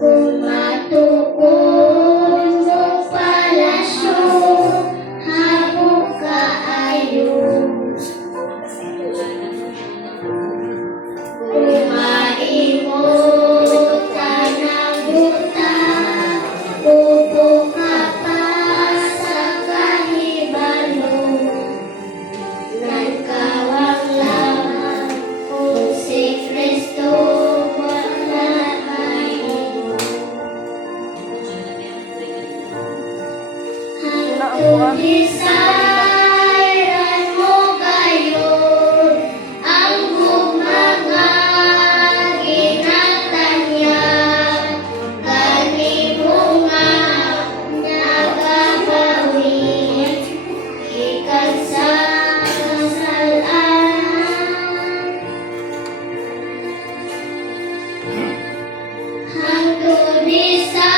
Kung matukod mo palasyo, habog kaayo. Kung maimot ka ng buta, upo ka pa sa kahibalo. Nagkawang lamang kung si Kristo wala kayo. Hangtod isayran mo kayo ang mga ginatanyag. Kanimo nga nagabawin ikan sa hangtod isayran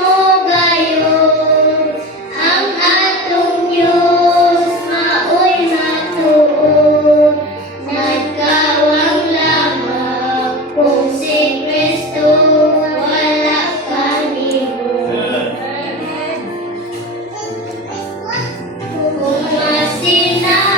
mo gayon ang atong Diyos maoy matuod. Nagkawang lamang kung si Kristo wala kanimo. Kung masina